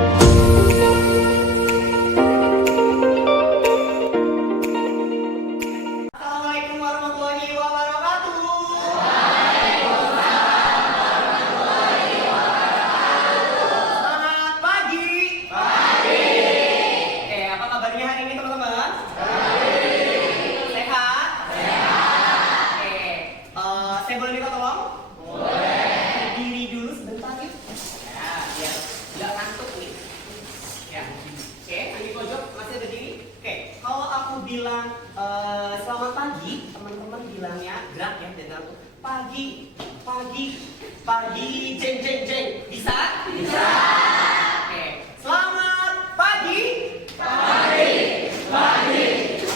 Assalamualaikum warahmatullahi wabarakatuh. Selamat pagi. Oke, apa kabarnya hari ini teman-teman? Sehat? Oke, saya boleh minta tolong? Berdiri dulu sebentar yuk. Ya, biar nggak ngantuk nih. Ya, oke, di pojok masih berdiri. Oke, kalau aku bilang selamat pagi, teman-teman bilangnya gerak ya dengan pagi, pagi, pagi, jeng jeng jeng. Bisa? Bisa. Oke, selamat pagi. Pagi, pagi,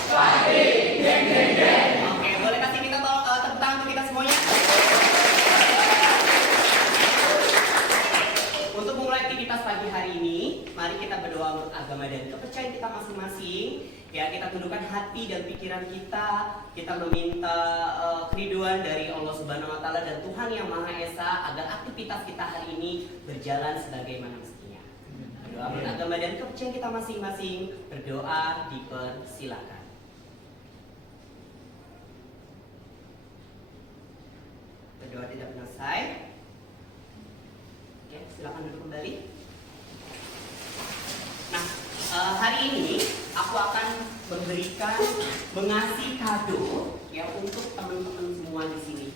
pagi, jeng jeng jeng. Oke, boleh kasih minta tepuk tangan untuk kita semuanya. Untuk memulai aktivitas pagi hari ini, mari kita berdoa untuk agama dan kepercayaan kita masing-masing. Ya, kita tundukkan hati dan pikiran kita meminta keriduan dari Allah Subhanahu wa taala dan Tuhan yang Maha Esa agar aktivitas kita hari ini berjalan sebagaimana mestinya. Berdoa untuk agama dan kepercayaan kita masing-masing. Berdoa dipersilakan. Berdoa tidak selesai. Oke, silakan duduk kembali. Nah, hari ini aku akan mengasih kado ya untuk teman-teman semua di sini.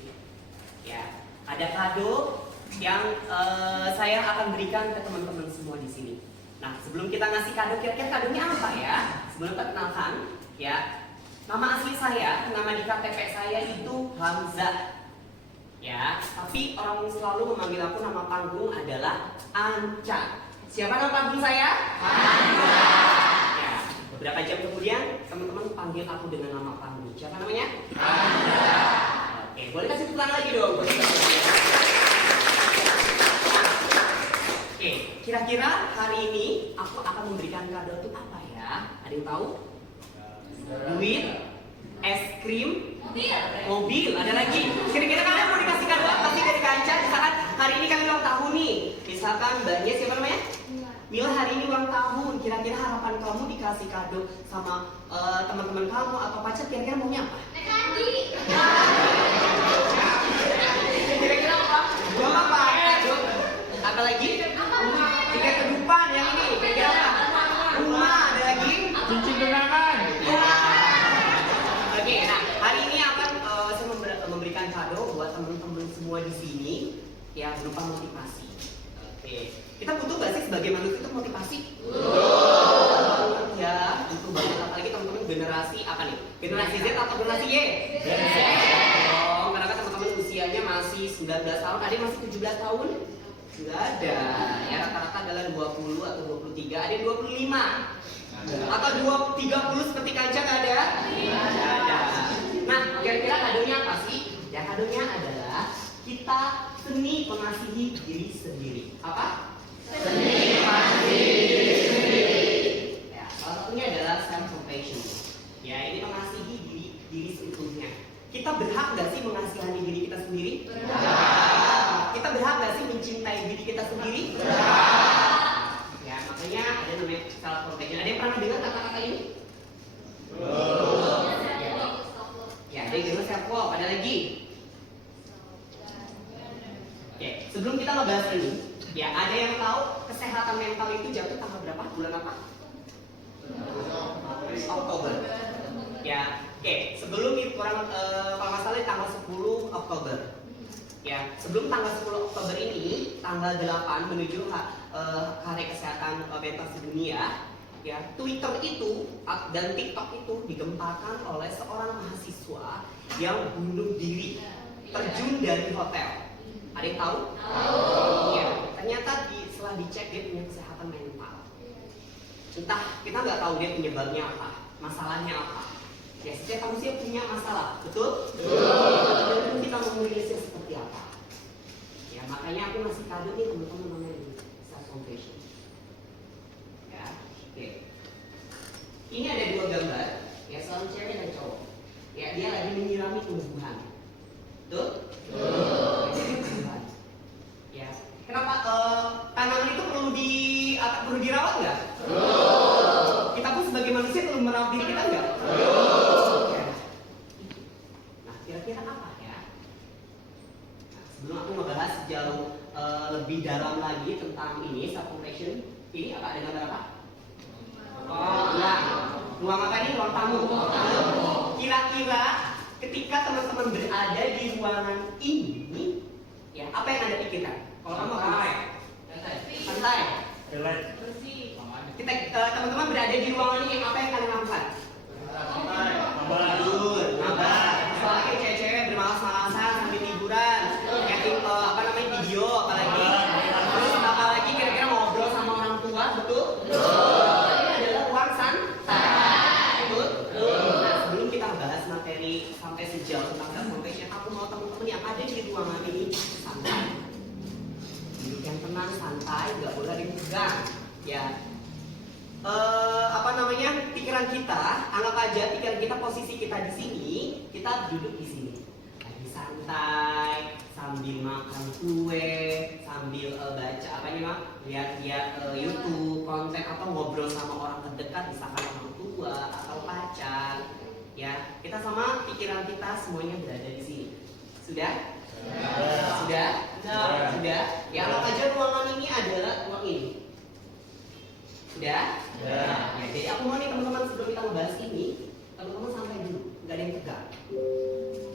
Ya, ada kado yang saya akan berikan ke teman-teman semua di sini. Nah, sebelum kita ngasih kado, kira-kira kadonya apa ya? Sebelum perkenalkan, ya, nama asli saya, nama di KTP saya itu Hamzah. Ya, tapi orang selalu memanggil aku nama panggung adalah Anca. Siapa nama panggung saya? Anca. Ya, beberapa jam kemudian teman-teman panggil aku dengan nama panggung. Siapa namanya? Anca. Oke, boleh kasih tepuk tangan lagi dong. Oke, kira-kira hari ini aku akan memberikan kado untuk apa ya? Ada yang tahu? Duit, es krim, mobil, ada lagi. Kira-kira kalian mau dikasih kado apa sih dari Kanca? Misalkan hari ini kalian ulang tahun nih. Misalkan mbaknya siapa namanya? Mila hari ini ulang tahun. Kira-kira harapan kamu dikasih kado sama teman-teman kamu atau pacar, kira-kira maunya apa? Kira-kira apa? Belum apa? Apa lagi? Tiket kehidupan yang ini. Kira-kira apa? Rumah, ada lagi? Cincin tunangan. Oke, nah hari ini akan saya memberikan kado buat teman-teman semua di sini ya berupa motivasi. Oke, kita butuh nggak sih sebagai manusia itu motivasi? Ya, butuh banget. Apalagi teman-teman generasi apa nih? Generasi Z atau generasi Y? Z. Oh, karena kan teman-teman usianya masih 19 tahun, ada yang masih 17 tahun? Nggak ada. Ya rata-rata adalah 20 atau 23, ada yang 25. Atau 30 seperti Kanca nggak ada? Nggak ada. Nah, kira-kira kadonya apa sih? Ya kadonya adalah kita seni mengasihi diri sendiri. Apa? Seni mengasihi diri sendiri. Ya, salah satunya adalah self compassion. Ya, ini mengasihi diri seutuhnya. Kita berhak nggak sih mengasihani diri kita sendiri? Berhak. Kita berhak nggak sih mencintai diri kita sendiri? Berhak. Ya, makanya ada namanya self compassion. Ada yang pernah dengar kata-kata ini? Ya, ada yang dengar self love. Ada lagi? Oke, sebelum kita ngebahas ini, ya ada yang tahu kesehatan mental itu jatuh tanggal berapa? Bulan apa? Oktober. Ya, oke. Sebelum itu kurang kalau nggak salah tanggal 10 Oktober. Ya, sebelum tanggal 10 Oktober ini, tanggal 8 menuju Hari Kesehatan Mental Sedunia, ya, Twitter itu dan TikTok itu digemparkan oleh seorang mahasiswa yang bunuh diri terjun dari hotel. Ada yang tahu? Tahu. Ya, ternyata setelah dicek dia punya kesehatan mental. Entah, kita nggak tahu dia penyebabnya apa, masalahnya apa. Ya, setiap manusia punya masalah, betul? Betul. Dan kita mau merilisnya seperti apa? Ya, makanya aku ngasih kado nih teman-teman namanya self compassion. Ya, oke. Ini ada dua gambar, ya selalu cewek dan cowok. Ya, dia lagi menyirami tumbuhan. Betul? Betul. Ya. Kenapa tanaman itu perlu di apa perlu dirawat nggak? Kita pun sebagai manusia perlu merawat diri kita nggak? Ya. Nah, kira-kira apa ya? Nah, sebelum aku ngebahas jauh lebih dalam lagi tentang ini self compassion, ini apa, ada gambar apa? Oh, enggak. Ruang apa ini? Ruang tamu. Kira-kira ketika teman-teman berada di ruangan ini, ya apa yang Anda pikirkan? Kalau kamu apa? Santai. Bersih. Kita teman-teman berada di ruangan ini, apa yang kalian lakukan? Tidur, mabar. Soalnya cewek-cewek bermalas-malasan sambil tiduran, ngeliatin apa namanya video, apalagi. Terus apalagi kira-kira ngobrol sama orang tua, betul? Ini adalah ruang santai, betul? Nah, sebelum kita bahas materi sampai sejauh tentang self compassion, aku mau teman-teman yang ada di ruangan ini santai. Duduk yang tenang, santai, nggak boleh dipegang, ya. Apa namanya, pikiran kita, anggap aja pikiran kita, posisi kita di sini, kita duduk di sini, lagi santai, sambil makan kue, sambil baca apa ini mak, lihat YouTube, konten atau ngobrol sama orang terdekat, misalkan orang tua atau pacar, ya. Kita sama pikiran kita semuanya berada di sini. Sudah? Sudah? Sudah? Ya, anggap aja ruangan ini adalah ruang ini. Sudah? Ya, jadi aku mau nih teman-teman, sebelum kita membahas ini, teman-teman santai dulu, nggak ada yang tegang.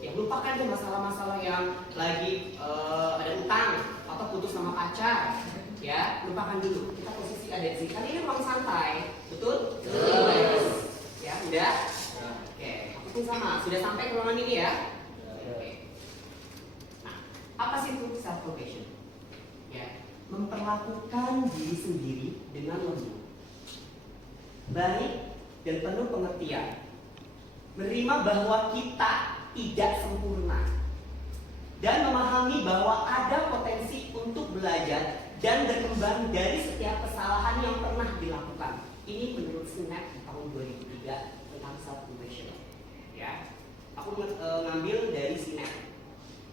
Ya, lupakan deh masalah-masalah yang lagi ada utang atau putus sama pacar. Ya, lupakan dulu. Kita posisi ada di sini. Kali ini ruang santai, betul? Betul. Ya, udah? Oke, aku pun sama. Sudah sampai ke ruangan ini ya? Oke. Nah, apa sih itu self compassion? Ya, memperlakukan diri sendiri dengan lembut, baik dan penuh pengertian, menerima bahwa kita tidak sempurna, dan memahami bahwa ada potensi untuk belajar dan berkembang dari setiap kesalahan yang pernah dilakukan. Ini menurut Snap di tahun 2003 tentang self compassion. Ya, aku ngambil dari Snap.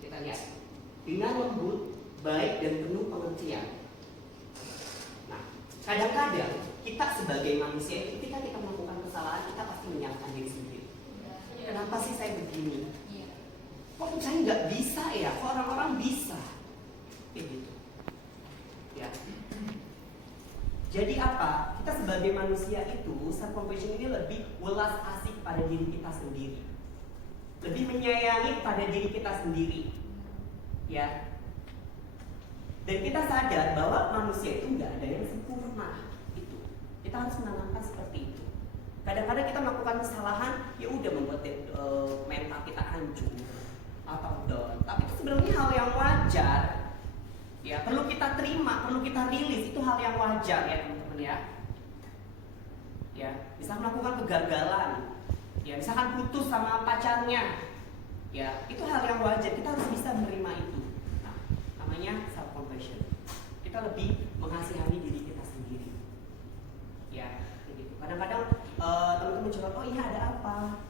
Kita lihat, dengan lembut, baik dan penuh pengertian. Nah, kadang-kadang kita sebagai manusia, ketika kita melakukan kesalahan, kita pasti menyalahkan diri sendiri. Kenapa sih saya begini? Kok saya nggak bisa ya? Kok orang-orang bisa? Kayak gitu. Ya. Jadi apa? Kita sebagai manusia itu, self compassion ini lebih welas asih pada diri kita sendiri, lebih menyayangi pada diri kita sendiri. Ya. Dan kita sadar bahwa manusia itu nggak ada yang sempurna. Kita harus menanamkan seperti itu. Kadang-kadang kita melakukan kesalahan, ya udah membuat mental kita hancur atau down. Tapi itu sebenarnya hal yang wajar. Ya, perlu kita terima, perlu kita rilis. Itu hal yang wajar ya teman-teman ya. Ya, bisa melakukan kegagalan. Ya, misalkan putus sama pacarnya. Ya, itu hal yang wajar. Kita harus bisa menerima itu. Nah, namanya self compassion. Kita lebih mengasihani diri kita sendiri. Ya, begitu. Kadang-kadang teman-teman curhat, oh iya ada apa?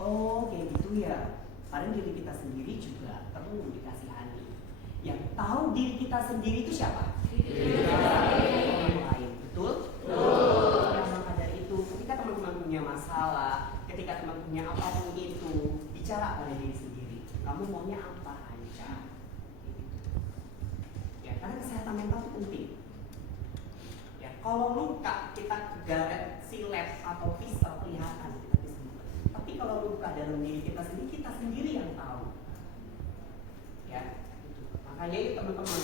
Oh kayak gitu ya. Padahal diri kita sendiri juga perlu dikasihani. Yang tahu diri kita sendiri itu siapa? Diri kita sendiri. Orang lain, betul? Betul. Ya, maka dari itu, ketika teman-teman punya masalah, ketika teman punya apapun itu, bicara pada diri sendiri. Kamu maunya apa aja? Gitu. Ya, karena kesehatan mental itu penting. Kalau luka kita garet, silet atau pisau kelihatan kita bisa sembuh. Tapi kalau luka dalam diri kita sendiri yang tahu. Ya, gitu. Makanya itu teman-teman,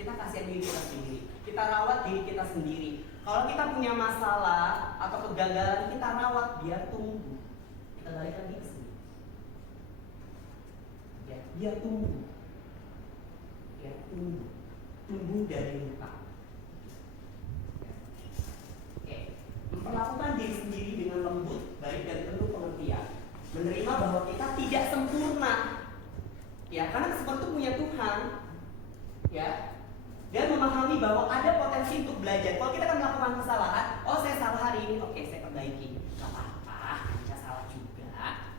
kita kasihan diri kita sendiri, kita rawat diri kita sendiri. Kalau kita punya masalah atau kegagalan, kita rawat biar tumbuh. Kita balik lagi ke sini. Ya, biar tumbuh. Ya, tumbuh dari luka. Memperlakukan diri sendiri dengan lembut, baik dan penuh pengertian, menerima bahwa kita tidak sempurna, ya karena seperti itu punya Tuhan, ya, dan memahami bahwa ada potensi untuk belajar. Kalau kita akan melakukan kesalahan, oh saya salah hari ini, oke saya perbaiki, gak apa-apa, Anca salah juga,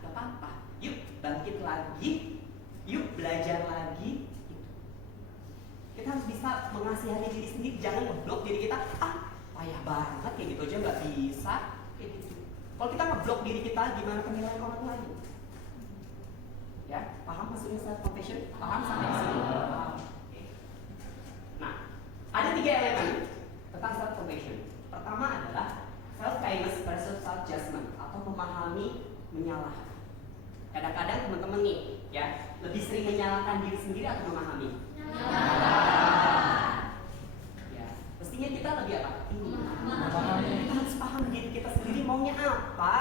gak apa-apa, yuk bangkit lagi, yuk belajar lagi. Kita harus bisa mengasihani diri sendiri, jangan ngeblok diri kita. banget kayak gitu aja nggak bisa kayak gitu. Kalau kita ngeblok diri kita, gimana penilaian orang lain? Ya, paham maksudnya self compassion? Paham sampai di sini? Paham. Oke. Nah, ada 3 elemen tentang self compassion. Pertama adalah self kindness versus self judgment atau memahami menyalahkan. Kadang-kadang teman-teman nih, ya, lebih sering menyalahkan diri sendiri atau memahami? Ya, mestinya kita lebih apa? Kita harus paham diri kita sendiri maunya apa.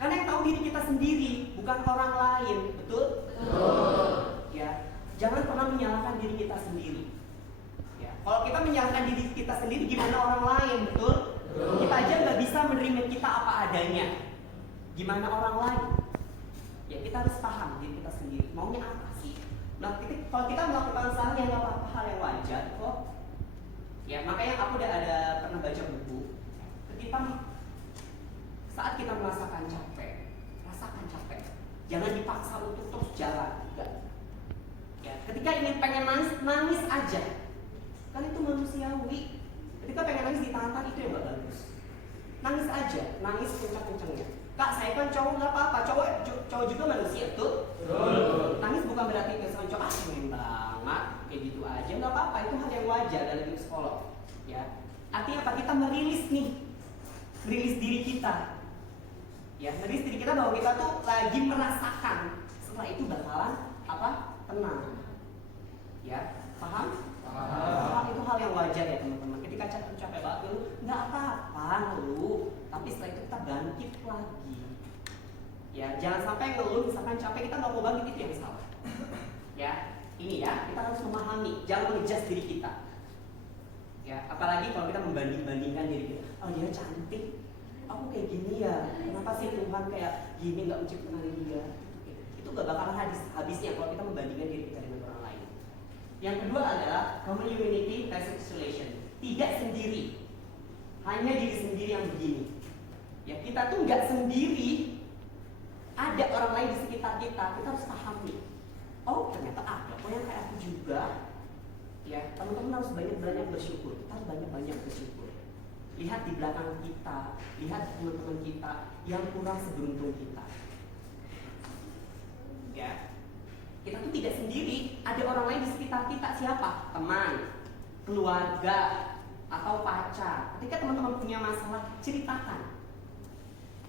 Karena yang tahu diri kita sendiri, bukan orang lain, betul? Ya, jangan pernah menyalahkan diri kita sendiri. Ya, kalau kita menyalahkan diri kita sendiri, gimana orang lain, betul? Kita aja nggak bisa menerima kita apa adanya. Gimana orang lain? Ya, kita harus paham diri kita sendiri maunya apa sih. Nah, kalau kita melakukan salah yang nggak apa-apa, hal yang wajar kok. Ya, makanya aku udah ada pernah baca buku. Saat kita merasakan capek, rasakan capek. Jangan dipaksa untuk terus jalan, enggak. Ya, ketika ingin pengen nangis, nangis aja. Kan itu manusiawi. Ketika pengen nangis ditahan, itu yang nggak bagus. Nangis aja, nangis kencang-kencangnya. Kak, saya kan cowok nggak apa-apa, cowok juga manusia tuh. Nangis bukan berarti kesan cowok pengen banget, kayak gitu aja nggak apa-apa, itu hal yang wajar dalam hidup psikolog. Ya, artinya apa? Kita merilis diri kita. Ya, merilis diri kita bahwa kita tuh lagi merasakan. Setelah itu bakalan apa? Tenang. Ya, paham? Paham. Itu hal yang wajar ya teman-teman. Ketika capek banget dulu, nggak apa-apa lu. Tapi setelah itu kita bangkit lagi. Ya, jangan sampai ngeluh misalkan capek kita nggak mau bangkit, itu yang salah. Ya, ini ya kita harus memahami, jangan mengejas diri kita. Ya, apalagi kalau kita membanding-bandingkan diri kita. Oh, dia cantik, aku kayak gini ya. Kenapa sih Tuhan kayak gini nggak menciptakan dia? Itu nggak bakal habisnya kalau kita membandingkan diri kita dengan orang lain. Yang kedua adalah common humanity versus isolation. Tidak sendiri, hanya diri sendiri yang begini. Ya, kita tuh nggak sendiri. Ada orang lain di sekitar kita harus pahami. Oh, ternyata ada kok yang kayak aku juga. Ya, teman-teman harus banyak-banyak bersyukur. Kita harus banyak-banyak bersyukur. Lihat di belakang kita, lihat teman-teman kita yang kurang seberuntung kita. Ya, kita tuh tidak sendiri. Ada orang lain di sekitar kita. Siapa? Teman, keluarga, atau pacar. Ketika teman-teman punya masalah, ceritakan.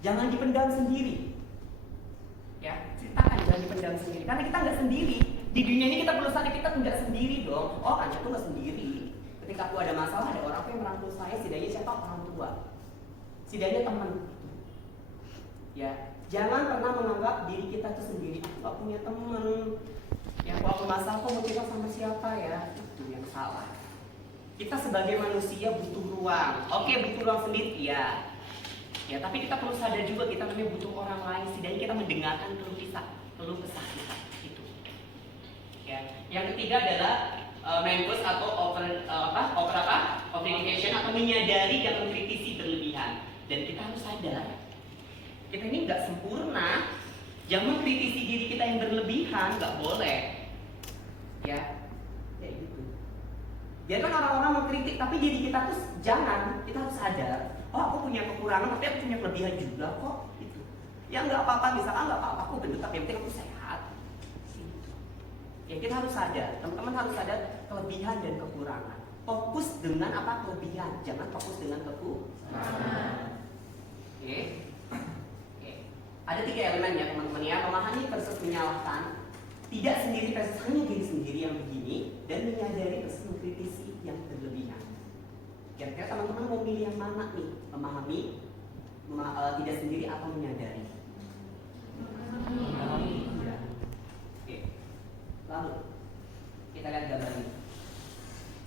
Jangan dipendam sendiri. Ya, ceritakan, jangan dipendam sendiri. Karena kita nggak sendiri. Di dunia ini kita perlu sadar kita nggak sendiri dong. Oh, Anja tuh nggak sendiri. Ketika aku ada masalah, ada orang yang merangkul saya. Setidaknya siapa? Orang tua. Setidaknya teman. Ya, jangan pernah menganggap diri kita tuh sendiri. Aku nggak punya teman. Ya, kalau aku masalah, aku mau cerita sama siapa ya? Itu yang salah. Kita sebagai manusia butuh ruang. Oke, butuh ruang sendiri, ya. Ya, tapi kita perlu sadar juga kita punya butuh orang lain. Setidaknya kita mendengarkan keluh kesah kita. Itu. Ya. Yang ketiga adalah mindfulness atau overcommunication atau menyadari dan mengkritisi berlebihan. Dan kita harus sadar, kita ini nggak sempurna. Jangan mengkritisi diri kita yang berlebihan, nggak boleh. Ya, gitu. Jangan orang-orang mengkritik, tapi diri kita tuh jangan. Kita harus sadar. Oh, aku punya kekurangan, tapi aku punya kelebihan juga kok. Itu. Ya nggak apa-apa, misalkan nggak apa-apa, aku gendut, tapi yang penting aku sehat. Gitu. Ya kita harus sadar, teman-teman harus sadar kelebihan dan kekurangan. Fokus dengan apa kelebihan, jangan fokus dengan kekurangan. Oke. Ada 3 elemen ya teman-teman ya, memahami versus menyalahkan, tidak sendiri versus hanya diri sendiri yang begini, dan menyadari versus mengkritisi yang berlebihan. Kira-kira teman-teman mau pilih yang mana nih? Memahami, tidak sendiri atau menyadari? Memahami. Ya. Oke. Lalu kita lihat gambar ini.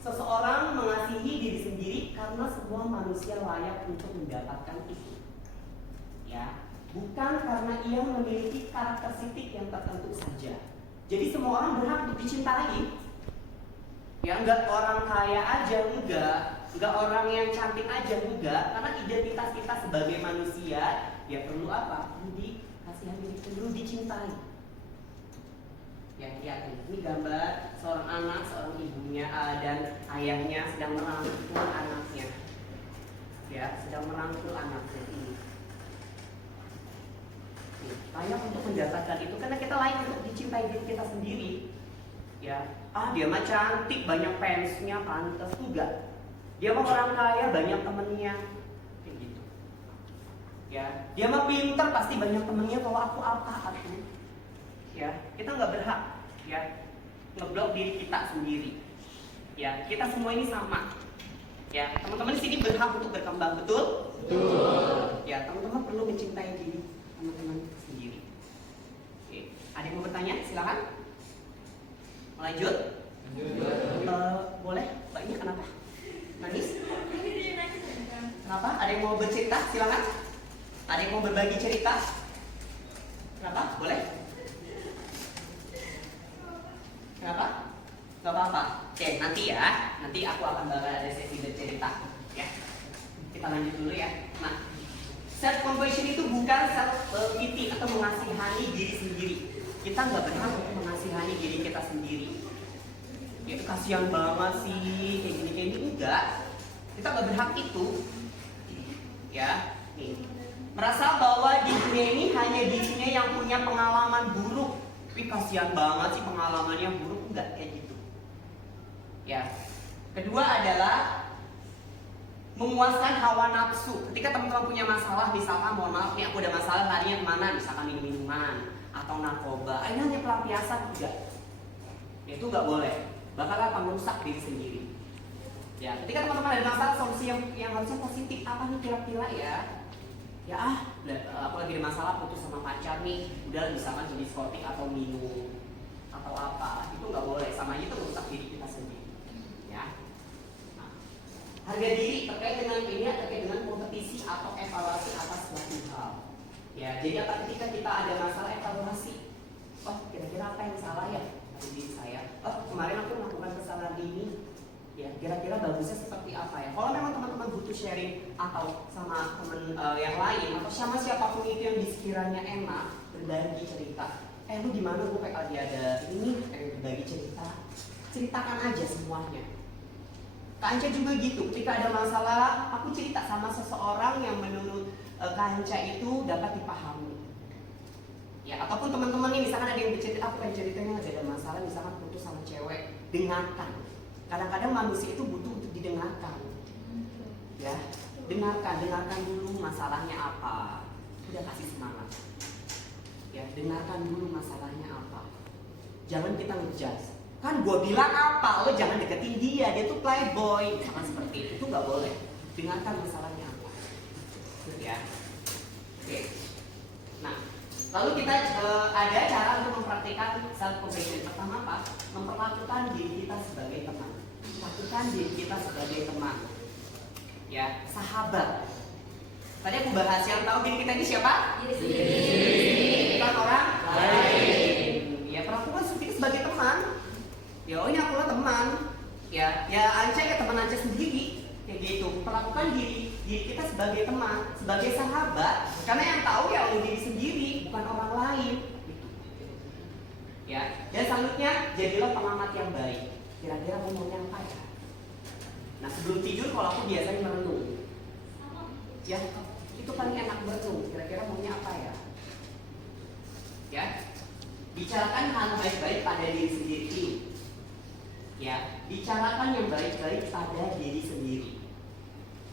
Seseorang mengasihi diri sendiri karena semua manusia layak untuk mendapatkan itu. Ya, bukan karena ia memiliki karakteristik yang tertentu saja. Jadi semua orang berhak untuk dicintai. Ya, enggak orang kaya aja, enggak orang yang cantik aja, enggak. Karena identitas kita sebagai manusia ya perlu apa? Perlu dikasihani, perlu dicintai. Ya, lihat ini gambar seorang anak, seorang ibunya dan ayahnya sedang merangkul anaknya. merangkul anaknya ini. Layak untuk mendapatkan itu karena kita layak untuk dicintai diri kita sendiri. Ya, dia mah cantik, banyak fansnya, pantas enggak. Dia mah orang kaya, banyak temennya, kayak gitu. Ya, dia mah pinter, pasti banyak temennya. Kalau aku apa aku? Ya, kita nggak berhak, ya, ngeblok diri kita sendiri. Ya, kita semua ini sama. Ya, teman-teman di sini berhak untuk berkembang, betul? Betul. Ya, teman-teman perlu mencintai diri teman-teman sendiri. Oke, ada yang mau bertanya? Silakan. Lanjut. Boleh? Mbak ini kenapa? Nangis? Kenapa? Ada yang mau bercerita? Silakan. Ada yang mau berbagi cerita? Kenapa? Boleh? Kenapa? Gak apa-apa. Oke, nanti ya. Nanti aku akan ada sesi bercerita. Ya. Kita lanjut dulu ya. Nah, self compassion itu bukan self pity atau mengasihani diri sendiri. Kita nggak berhak untuk mengasihani diri kita sendiri. Ya, itu kasihan banget sih, kayak gini enggak. Kita nggak berhak itu. Ya, nih. Merasa bahwa di dunia ini hanya dirinya yang punya pengalaman buruk. Tapi kasihan banget sih pengalamannya buruk, enggak kayak gitu. Ya. Kedua adalah memuaskan hawa nafsu. Ketika teman-teman punya masalah, misalkan mohon maaf nih aku ada masalah larinya kemana, misalkan minum-minuman atau narkoba, ini hanya pelampiasan enggak. Itu nggak boleh, bakal akan merusak diri sendiri. Ya, ketika teman-teman ada masalah, solusi yang harusnya positif apa nih kira-kira ya? Ya aku lagi ada masalah putus sama pacar nih, udah misalkan jadi diskotik atau minum atau apa, itu nggak boleh, sama aja itu merusak diri kita sendiri. Ya. Nah, harga diri terkait dengan ini terkait dengan kompetisi atau evaluasi atas suatu hal. Ya, jadi apa ketika kita ada masalah evaluasi, oh kira-kira apa yang salah ya dari diri saya? Oh kemarin aku melakukan kesalahan ini, ya kira-kira bagusnya seperti apa ya? Kalau memang teman-teman butuh sharing atau sama teman yang lain atau sama siapapun itu yang sekiranya enak berbagi cerita, lu gimana gue kayak lagi ada ini pengen berbagi cerita, ceritakan aja semuanya. Kak Anca juga gitu, ketika ada masalah aku cerita sama seseorang yang menurut Kak Anca itu dapat dipahami. Ya, ataupun teman-teman nih misalkan ada yang bercerita, aku pengen ceritanya ada masalah misalkan putus sama cewek, dengarkan. Kadang-kadang manusia itu butuh untuk didengarkan. Ya, dengarkan dulu masalahnya apa. Udah kasih semangat. Ya, dengarkan dulu masalahnya apa. Jangan kita ngejudge. Kan gue bilang apa, lo jangan deketin dia tuh playboy, misalkan seperti itu nggak boleh. Dengarkan masalahnya apa, ya. Oke. Nah, lalu kita ada cara untuk mempraktikkan self compassion. Pertama apa? Memperlakukan diri kita sebagai teman. Lakukan diri kita sebagai teman. Ya, sahabat. Tadi aku bahas yang tahu diri kita ini siapa? Diri sendiri. Bukan orang lain. Ya, perlakukan kita sebagai teman. Ya, oh ini aku lah teman. Ya Anca ya teman Anca sendiri. Kayak gitu. Perlakukan diri kita sebagai teman, sebagai sahabat. Karena yang tahu ya lo diri sendiri, bukan orang lain. Gitu. Ya. Dan selanjutnya jadilah pengamat yang baik. Kira-kira mau ngomongnya apa ya? Nah sebelum tidur kalau aku biasanya merenung. Ya, itu paling enak merenung. Kira-kira maunya apa ya? Ya, bicarakan hal baik-baik pada diri sendiri. Ya, bicarakan yang baik-baik pada diri sendiri.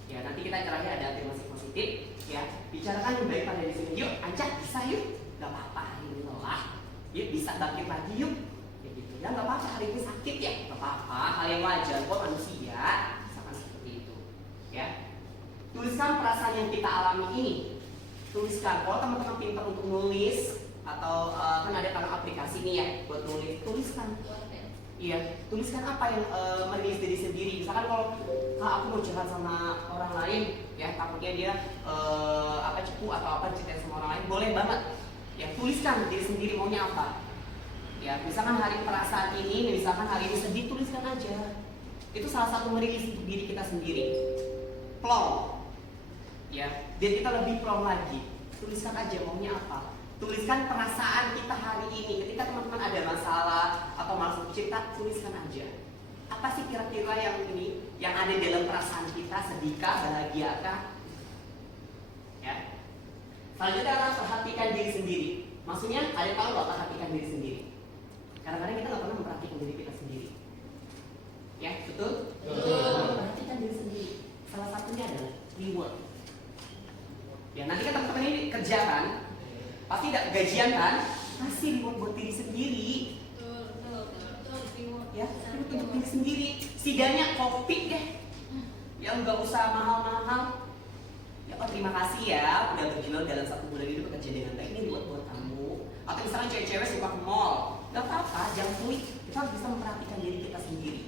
Ya, nanti kita terakhir ada afirmasi positif. Ya, bicarakan yang baik pada diri sendiri. Yuk, Anca bisa yuk. Gak apa-apa hari ini lelah. Yuk bisa bangkit lagi yuk. Ya gitu. Ya gak apa-apa hari ini sakit ya. Gak apa-apa. Hal yang wajar kok manusia. Misalkan seperti itu. Ya. Tuliskan perasaan yang kita alami ini. Tuliskan. Kalau teman-teman pintar untuk nulis atau kan ada tangan aplikasi nih ya buat nulis. Tuliskan. Iya, tuliskan apa yang merilis diri sendiri. Misalkan kalau aku mau curhat sama orang lain, ya takutnya dia cepu atau apa cerita sama orang lain, boleh banget. Ya tuliskan diri sendiri maunya apa. Ya misalkan hari perasaan ini, misalkan hari ini sedih, tuliskan aja. Itu salah satu merilis untuk diri kita sendiri. Plong, ya biar kita lebih plong lagi. Tuliskan aja maunya apa. Tuliskan perasaan kita hari ini. Ketika teman-teman ada masalah atau masalah cerita, tuliskan aja. Apa sih kira-kira yang ada dalam perasaan kita? Sedihkah, bahagiakah? Ya. Selanjutnya adalah perhatikan diri sendiri. Maksudnya, kalian tahu nggak perhatikan diri sendiri? Kadang-kadang kita nggak pernah memperhatikan diri kita sendiri. Ya, betul? Betul. Perhatikan diri sendiri. Salah satunya adalah reward. Ya, nanti kan teman-teman ini kerja kan, pasti tidak gajian kan? Kasih reward buat diri sendiri. Ya, reward untuk diri sendiri. Setidaknya kopi deh, yang nggak usah mahal-mahal. Ya, oh terima kasih ya, udah berjuang dalam 1 bulan ini bekerja dengan baik. Ini reward buat kamu. Atau misalnya cewek-cewek suka ke mall, nggak apa-apa, jangan pelit. Kita harus bisa memperhatikan diri kita sendiri.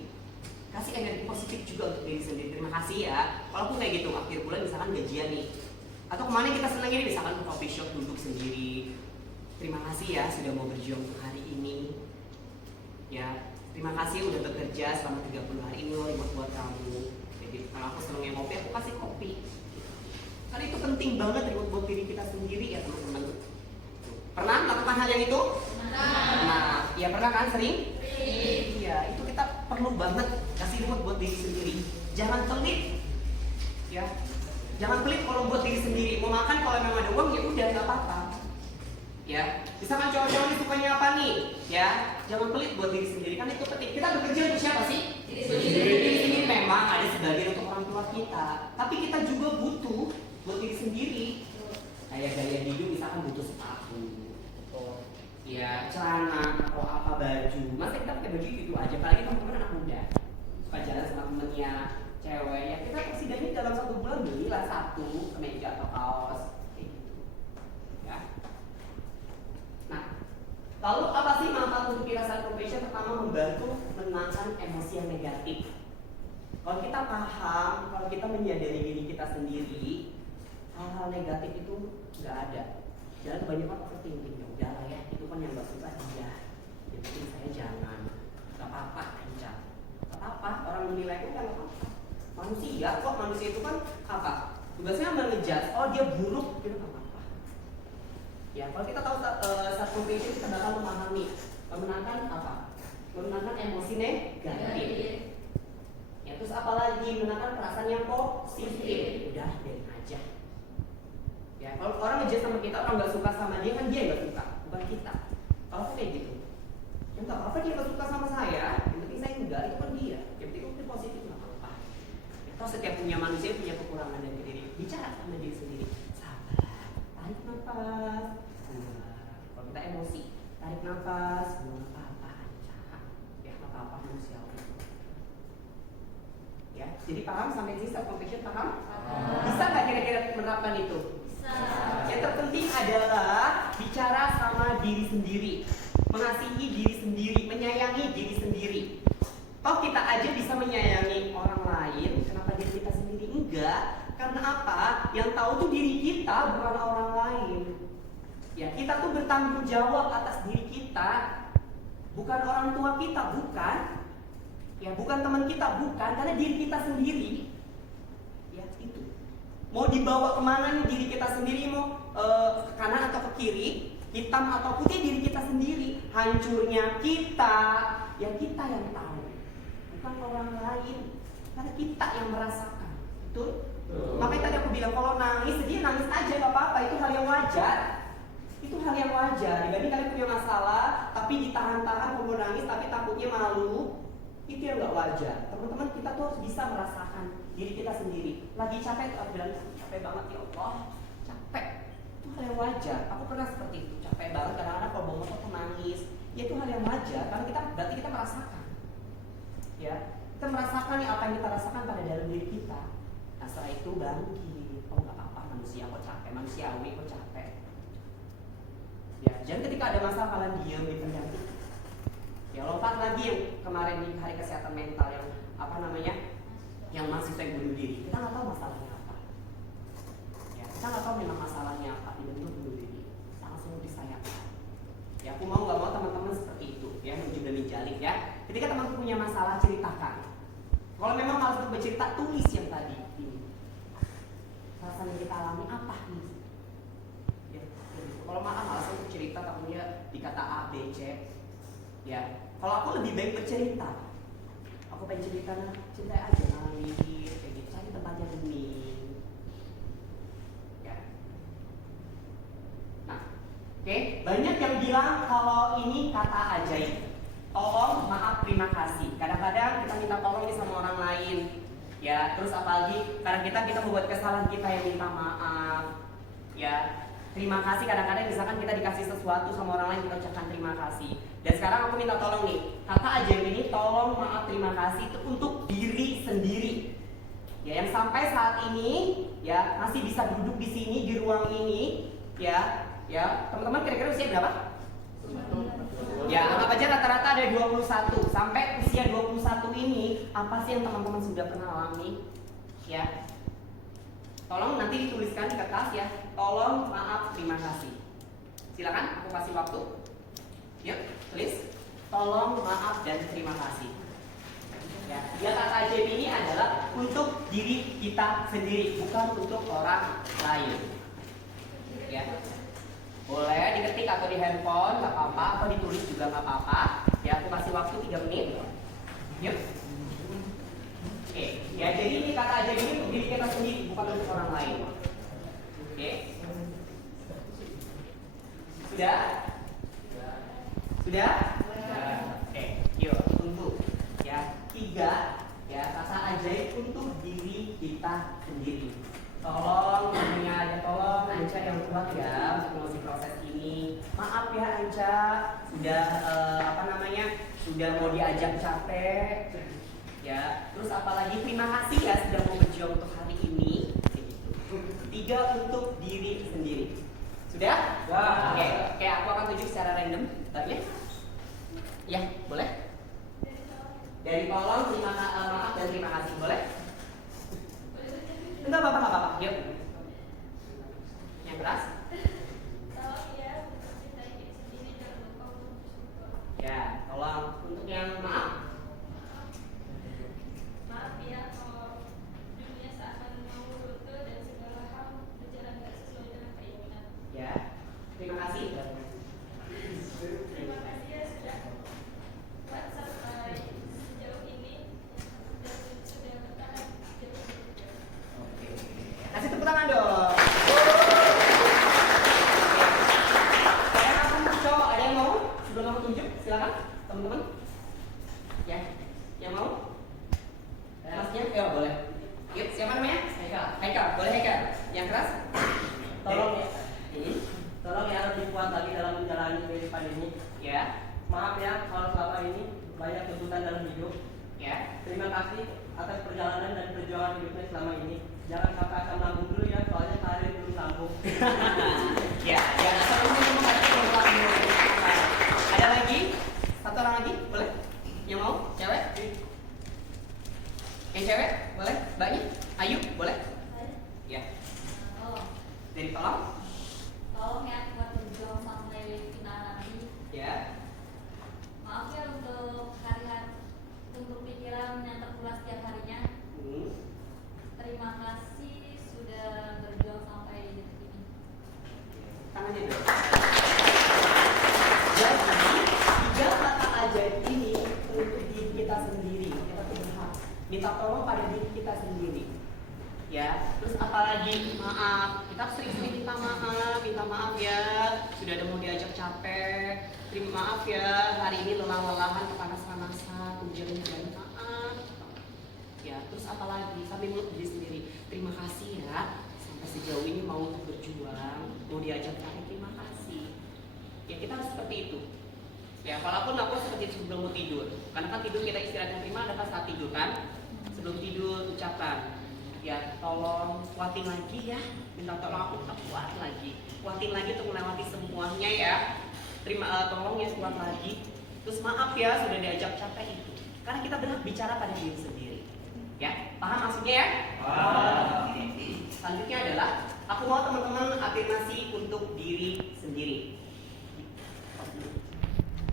Kasih energi positif juga untuk diri sendiri. Terima kasih ya. Walaupun kayak gitu, akhir bulan misalkan gajian nih. Atau kemana kita senang ini, misalkan ke coffee shop duduk sendiri. Terima kasih ya sudah mau berjuang untuk hari ini. Ya, terima kasih udah bekerja selama 30 hari ini, reward buat kamu. Jadi kalau aku seneng ngopi, aku kasih kopi. Karena itu penting banget reward buat diri kita sendiri ya teman-teman. Pernah melakukan hal yang itu? Pernah. Ya pernah kan sering? Iya, itu kita perlu banget kasih reward buat diri sendiri. Jangan pelit. Ya. Jangan pelit kalau buat diri sendiri. Mau makan kalau memang ada uang ya udah nggak apa-apa. Ya. Misalkan cowok-cowok ini sukanya apa nih? Ya, jangan pelit buat diri sendiri. Kan itu penting. Kita bekerja untuk siapa sih? Diri sendiri. Memang ada sebagian untuk orang tua kita, tapi kita juga butuh buat diri sendiri. Kayak gaya hidup misalkan butuh sepatu, ya celana atau apa baju. Masa kita pakai baju itu aja? Apalagi teman-teman anak muda suka jalan sama temennya cewek, ya kita setidaknya dalam 1 bulan belilah 1 kemeja atau kaos kayak gitu. Ya. Nah, lalu apa sih manfaat untuk kita self compassion? Pertama, membantu menenangkan emosi yang negatif. Kalau kita paham, kalau kita menyadari diri kita sendiri, hal-hal negatif itu nggak ada. Jangan kebanyakan overthinking. Ya udah lah ya, itu kan yang nggak suka dia. Yang penting saya jangan. Nggak apa-apa aja. Nggak apa-apa. Orang menilai itu kan nggak apa-apa. Manusia kok, manusia itu kan apa? Tugasnya menjudge. Oh dia buruk, itu nggak apa-apa. Ya kalau kita tahu self compassion, kita bakal memahami, memenangkan apa? Memenangkan emosi negatif. Ya terus apalagi menenangkan perasaan yang positif. Udah biarin aja. Ya kalau orang ngejudge sama kita, orang nggak suka sama dia kan dia nggak suka, bukan kita. Kalau aku kayak gitu, ya nggak apa-apa dia nggak suka sama saya. Yang penting saya enggak, itu kan dia. Yang penting itu positif nggak apa-apa. Ya, kalau setiap punya manusia punya kekurangan dan diri. Bicara sama diri sendiri. Sabar, tarik nafas. Kalau kita emosi, tarik nafas. Nggak apa-apa aja. Ya nggak apa-apa manusiawi. Ya, jadi paham sampai sini self compassion paham? Bisa nggak kira-kira menerapkan itu? Bisa. Yang terpenting adalah bicara sama diri sendiri, mengasihi diri sendiri, menyayangi diri sendiri. Toh kita aja bisa menyayangi orang lain, kenapa diri kita sendiri enggak? Karena apa? Yang tahu tuh diri kita, bukan orang lain. Ya, kita tuh bertanggung jawab atas diri kita, bukan orang tua kita, bukan. Ya, bukan teman kita, bukan, karena diri kita sendiri. Ya, itu. Mau dibawa kemana nih diri kita sendiri, mau ke kanan atau ke kiri, hitam atau putih, diri kita sendiri. Hancurnya kita, ya kita yang tahu, bukan orang lain. Karena kita yang merasakan. Betul? Makanya tadi aku bilang kalau nangis, sedih nangis aja, gak apa-apa, itu hal yang wajar. Itu hal yang wajar. Dibanding kalian punya masalah, tapi ditahan-tahan, kamu nangis, tapi takutnya malu. Itu yang nggak wajar. Teman-teman, kita tuh harus bisa merasakan diri kita sendiri. Lagi capek, aku bilang capek banget ya Allah, capek. Itu hal yang wajar. Aku pernah seperti itu, capek banget. Kadang-kadang kalau bawa motor tuh nangis. Ya itu hal yang wajar. Karena kita berarti kita merasakan. Ya, kita merasakan nih apa yang kita rasakan pada dalam diri kita. Nah setelah itu bangkit. Oh nggak apa-apa, manusia kok capek, manusiawi kok capek. Ya, jangan ketika ada masalah kalian diam di pendamping. Ya lompat lagi yang kemarin di hari kesehatan mental yang apa namanya, yang mahasiswa yang bunuh diri. Kita nggak tahu masalahnya apa. Ya kita nggak tahu memang masalahnya apa, tiba-tiba bunuh diri. Langsung disayangkan. Ya aku mau nggak mau teman-teman seperti itu, ya menuju dan menjalin ya. Ketika teman-teman punya masalah ceritakan. Kalau memang malas untuk bercerita, tulis yang tadi. Ini. Perasaan yang kita alami apa nih? Ya, kalau malas untuk cerita, takutnya dikata A, B, C. Ya, kalau aku lebih baik bercerita. Aku pengen cerita aja nangis, kayak gitu. Cari tempat yang hening. Ya, banyak yang bilang kalau ini kata ajaib. Tolong, maaf, terima kasih. Kadang-kadang kita minta tolong nih sama orang lain, ya. Terus apalagi kadang kita membuat kesalahan, kita yang minta maaf, ya. Terima kasih. Kadang-kadang misalkan kita dikasih sesuatu sama orang lain, kita ucapkan terima kasih. Dan sekarang aku minta tolong nih, kata ajaib ini tolong, maaf, terima kasih itu untuk diri sendiri. Ya, yang sampai saat ini ya masih bisa duduk di sini di ruang ini, ya. Ya, teman-teman kira-kira usia berapa? Ya, anggap aja rata-rata ada 21. Sampai usia 21 ini, apa sih yang teman-teman sudah pernah alami? Ya. Tolong nanti dituliskan di kertas ya. Tolong, maaf, terima kasih. Silakan, aku kasih waktu. Yuk, tulis. Tolong, maaf, dan terima kasih. Ya, kata ajaib ini adalah untuk diri kita sendiri, bukan untuk orang lain. Ya. Boleh diketik atau di handphone, nggak apa-apa, atau ditulis juga nggak apa-apa. Ya, aku kasih waktu 3 menit. Yuk. Oke, ya jadi ini kata ajaib ini untuk diri kita sendiri, bukan untuk orang lain. Oke. Sudah? Sudah? Oke, yuk untuk ya 3 ya kata ajaib untuk diri kita sendiri. Tolong, namanya ada tolong Anca yang kuat ya untuk mengisi proses ini. Maaf ya Anca, sudah sudah mau diajak capek, ya. Terus apalagi terima kasih ya sudah mau berjuang untuk hari ini. 3 untuk diri sendiri. Sudah? Oke, aku akan tunjuk secara random, ya. Ya, boleh. Dari tolong, maaf dan terima kasih, boleh? Enggak apa-apa. Yuk. Yang keras? Ya, tolong untuk yang maaf. Maaf ya kalau dunia seakan mau rute dan segala hal berjalan tidak sesuai dengan keinginan. Ya, terima kasih. Terima kasih ya sudah buat sampai sejauh ini dan sudah bertahan jauh. Oke. Kasih tepuk tangan dong. Ada yang mau? Sebelum aku tunjuk, silakan teman-teman. Ya, yang mau? Masnya? Ya boleh. Yuk, siapa namanya? Haikal. Boleh Haikal. Yang keras? Tolong ya, tolong ya lebih kuat lagi dalam menjalani kehidupan ini. Ya, Maaf ya kalau selama ini banyak tuntutan dalam hidup. ya. Terima kasih atas perjalanan dan perjuangan hidupnya selama ini. Jangan sampai asam lambung dulu ya, soalnya sehari belum lambung. Ya, ada lagi? Satu orang lagi? Boleh? Yang mau? Cewek? Yang cewek? Boleh? Mbaknya? Ayu? Boleh? Ya. Dari Tolong ya buat berjuang sampai final nanti. Ya. Maaf ya untuk harian untuk pikiran yang terkuras setiap harinya. Terima kasih sudah berjuang sampai detik ini. Tangannya dulu. Jadi, 3 kata ajaib ini untuk diri kita sendiri. Kita berhak minta tolong pada diri kita sendiri. Ya, terus apalagi maaf. Kita sering-sering minta maaf ya. Sudah ada mau diajak capek. Terima maaf ya. Hari ini lelah-lelahan, kepanas-panasan, hujan-hujan. Maaf. Ya, terus apalagi sambil mulut diri sendiri. Terima kasih ya. Sampai sejauh ini mau untuk berjuang, mau diajak capek. Terima kasih. Ya, kita harus seperti itu. Ya, walaupun aku seperti itu sebelum mau tidur. Karena kan tidur kita istirahat yang prima adalah saat tidur kan. Sebelum tidur ucapkan. Ya, tolong kuatin lagi ya. Minta tolong aku tetap kuat lagi. Kuatin lagi untuk melewati semuanya ya. Tolong ya kuat lagi. Terus maaf ya sudah diajak capek itu. Karena kita berhak bicara pada diri sendiri. Ya, paham maksudnya ya? Oke. Selanjutnya adalah aku mau teman-teman afirmasi untuk diri sendiri.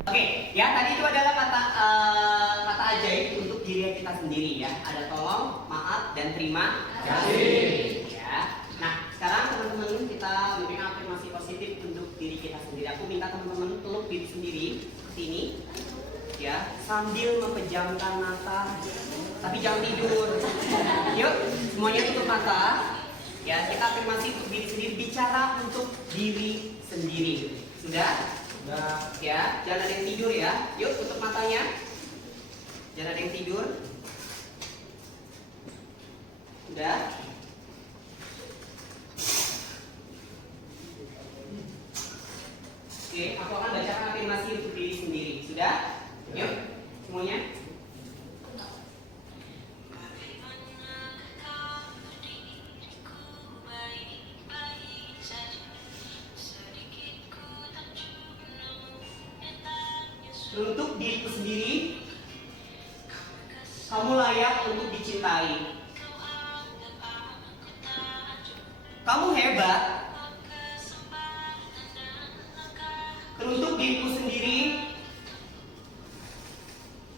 Oke, ya tadi itu adalah kata ajaib untuk diri kita sendiri ya. Ada tolong, maaf, dan terima kasih. Ya. Nah, sekarang teman-teman kita memberikan afirmasi positif untuk diri kita sendiri. Aku minta teman-teman peluk diri sendiri seperti ini, ya, sambil memejamkan mata, tapi jangan tidur. Yuk, semuanya tutup mata. Ya, kita afirmasi untuk diri sendiri, bicara untuk diri sendiri. Sudah? Ya, jangan ada yang tidur ya. Yuk, tutup matanya. Jangan ada yang tidur. Sudah? Oke, aku akan bacakan afirmasi untuk diri sendiri. Sudah? Yuk, semuanya. Untuk diriku sendiri, kamu layak untuk dicintai. Kamu hebat. Teruntuk diriku sendiri,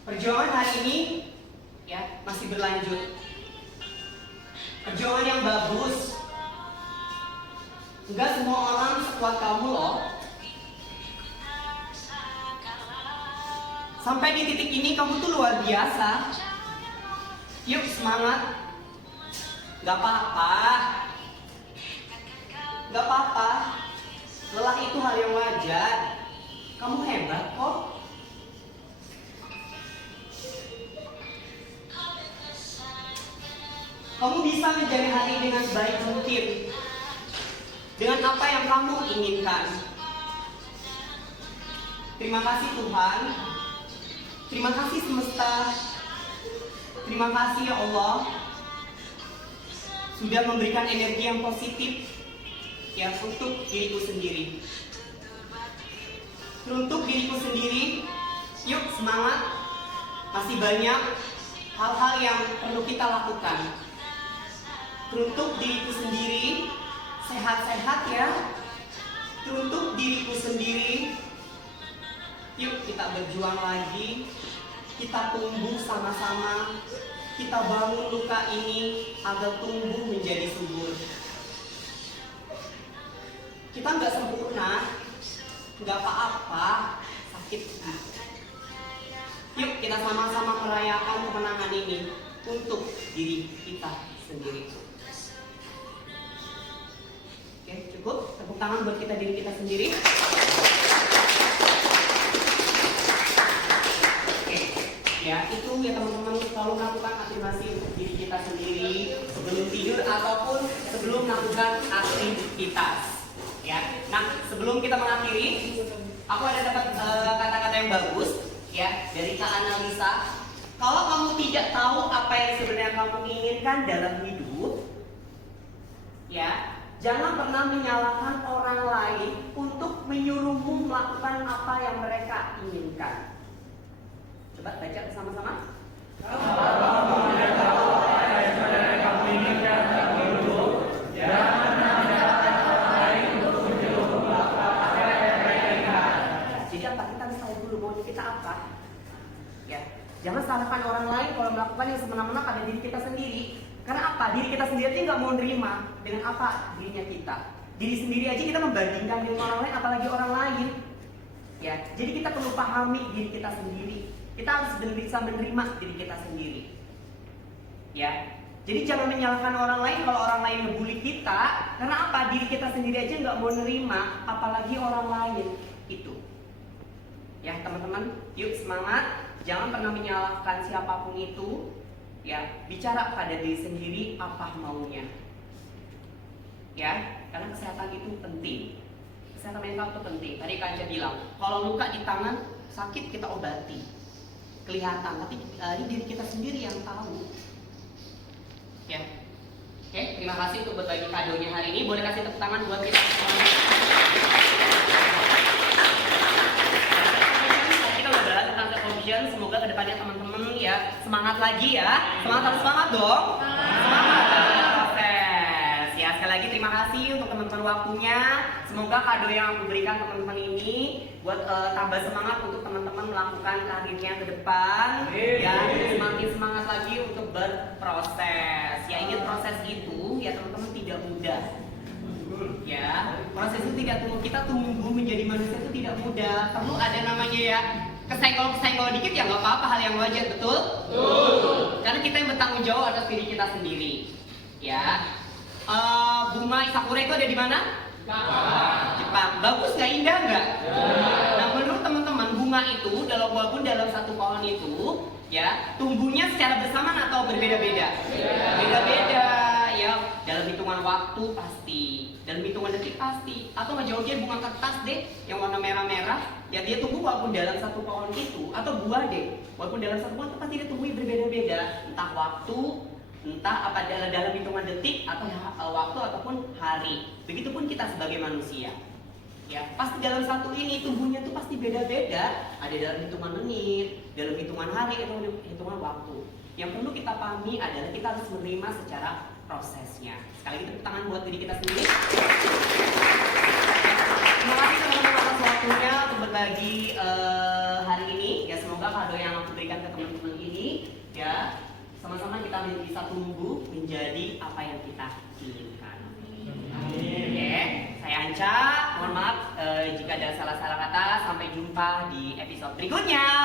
perjuangan hari ini ya masih berlanjut. Perjuangan yang bagus. Enggak semua orang sekuat kamu loh. Sampai di titik ini kamu tuh luar biasa. Yuk semangat. Gak apa-apa. Gak apa-apa. Lelah itu hal yang wajar. Kamu hebat kok. Kamu bisa menjalani hari dengan sebaik mungkin. Dengan apa yang kamu inginkan. Terima kasih Tuhan. Terima kasih semesta. Terima kasih ya Allah. Sudah memberikan energi yang positif ya untuk diriku sendiri. Untuk diriku sendiri, yuk semangat. Masih banyak hal-hal yang perlu kita lakukan. Untuk diriku sendiri, sehat-sehat ya. Untuk diriku sendiri, yuk kita berjuang lagi. Kita tumbuh sama-sama. Kita bangun luka ini agar tumbuh menjadi subur. Kita nggak sempurna, nggak apa-apa, sakit. Yuk kita sama-sama merayakan kemenangan ini untuk diri kita sendiri. Oke, cukup. Tepuk tangan buat kita diri kita sendiri. Oke, ya itu ya teman-teman, selalu melakukan afirmasi untuk diri kita sendiri sebelum tidur ataupun sebelum melakukan aktivitas. Ya, nah sebelum kita mengakhiri, aku ada dapat kata-kata yang bagus ya dari Kak Analisa. Kalau kamu tidak tahu apa yang sebenarnya kamu inginkan dalam hidup, ya jangan pernah menyalahkan orang lain untuk menyuruhmu melakukan apa yang mereka inginkan. Coba baca bersama-sama. Kalau tidak tahu apa yang sebenarnya kamu inginkan dalam hidup, jangan menyalahkan orang lain untuk menyuruhmu melakukan apa yang mereka inginkan. Jadi apa, kita harus tahu dulu maunya kita apa. Ya, jangan salahkan orang lain kalau melakukan yang semena-mena pada diri kita sendiri. Karena apa? Diri kita sendiri aja nggak mau nerima dengan apa dirinya kita. Diri sendiri aja kita membandingkan dengan orang lain, apalagi orang lain. Ya, jadi kita perlu pahami diri kita sendiri. Kita harus bisa menerima diri kita sendiri. Ya, jadi jangan menyalahkan orang lain kalau orang lain ngebully kita. Karena apa? Diri kita sendiri aja nggak mau nerima, apalagi orang lain itu. Ya teman-teman, yuk semangat. Jangan pernah menyalahkan siapapun itu. Ya, bicara pada diri sendiri apa maunya. Ya, karena kesehatan itu penting. Kesehatan mental itu penting. Tadi Kanca bilang, kalau luka di tangan sakit kita obati. Kelihatan, tapi diri kita sendiri yang tahu. Ya. Oke, terima kasih untuk berbagi kadonya hari ini. Boleh kasih tepuk tangan buat kita semua. Kita udah bahas tentang self-confidence. Semoga kedepannya teman-teman ya semangat lagi ya. Semangat dong. Semangat dalam proses. Ya, sekali lagi terima kasih untuk teman-teman waktunya. Semoga kado yang aku berikan teman-teman ini buat tambah semangat untuk teman-teman melakukan karirnya ke depan. Ya, semakin semangat lagi untuk berproses. Ya, ingat proses itu ya teman-teman tidak mudah. Ya, proses itu tidak tumbuh. Kita tumbuh menjadi manusia itu tidak mudah. Perlu ada namanya ya kesenggol dikit ya nggak apa-apa, hal yang wajar, betul? Karena kita yang bertanggung jawab atas diri kita sendiri. Ya, bunga sakura itu ada di mana? Jepang. Gampang. Bagus nggak? Indah nggak? Nah, menurut teman-teman, bunga itu walaupun dalam satu pohon itu ya tumbuhnya secara bersamaan atau berbeda-beda? Beda-beda ya. Dalam hitungan waktu pasti, dalam hitungan detik pasti. Atau nggak jauh bunga kertas deh yang warna merah-merah, ya dia tumbuh walaupun dalam satu pohon itu. Atau buah deh, walaupun dalam satu pohon itu pasti dia tumbuh berbeda-beda. Entah waktu, entah apa dalam hitungan detik atau waktu ataupun hari. Begitupun kita sebagai manusia. Ya, pasti dalam satu ini tumbuhnya tuh pasti beda-beda. Ada dalam hitungan menit, dalam hitungan hari, atau hitungan waktu. Yang perlu kita pahami adalah kita harus menerima secara prosesnya. Sekali lagi tepuk tangan buat diri kita sendiri. Terima kasih teman-teman atas waktunya untuk berbagi hari ini. Ya, semoga kado yang aku berikan ke teman-teman ini ya sama-sama kita bisa tumbuh menjadi apa yang kita inginkan. Oke, saya Anca. Mohon maaf jika ada salah-salah kata. Sampai jumpa di episode berikutnya.